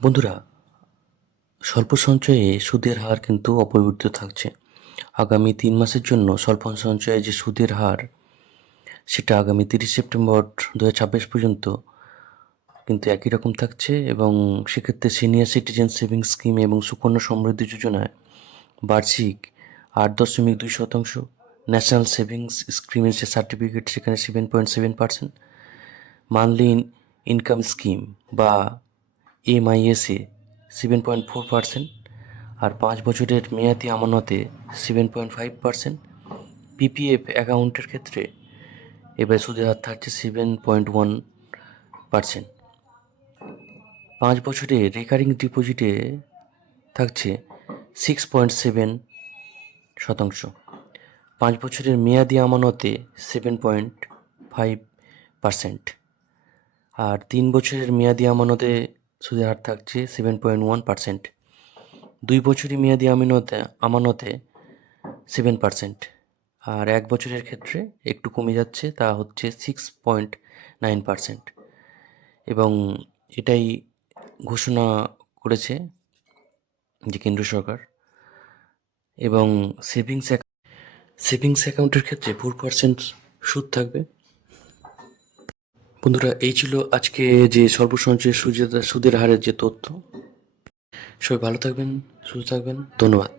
বন্ধুরা, স্বল্প সঞ্চয়ে সুদের হার কিন্তু অপরিবর্তিত থাকছে। আগামী 3 মাসের জন্য স্বল্প সঞ্চয়ে যে সুদের হার, সেটা আগামী 30 সেপ্টেম্বর 2026 পর্যন্ত কিন্তু একই রকম থাকছে। এবং সেক্ষেত্রে সিনিয়র সিটিজেন সেভিংস স্কিম এবং সুকন্যা সমৃদ্ধি যোজনায় বার্ষিক 8.2%, ন্যাশনাল সেভিংস স্কিমের যে সার্টিফিকেট সেখানে 7.7%, মান্থলি ইনকাম স্কিম বা এমআইএসে 7.4%, আর 5 বছরের মেয়াদি আমানতে 7.5%। পিপিএফ অ্যাকাউন্টের ক্ষেত্রে এবার সুদের হার থাকছে 7.1%। 5 বছরের রেকারিং ডিপোজিটে থাকছে 6.7%। 5 বছরের মেয়াদি আমানতে 7.5%। আর 3 বছরের মেয়াদি আমানতে সুদের হার থাকছে 7.1%। 2 বছরই মেয়াদি আমানতে 7%। আর 1 বছরের ক্ষেত্রে একটু কমে যাচ্ছে, তা হচ্ছে 6.9%। এবং এটাই ঘোষণা করেছে যে কেন্দ্র সরকার। এবং সেভিংস অ্যাকাউন্টের ক্ষেত্রে 4% সুদ থাকবে। বন্ধুরা, এই ছিল আজকে যে স্বল্প সঞ্চয়ের সুদের হারের যে তথ্য। সবাই ভালো থাকবেন, সুস্থ থাকবেন, ধন্যবাদ।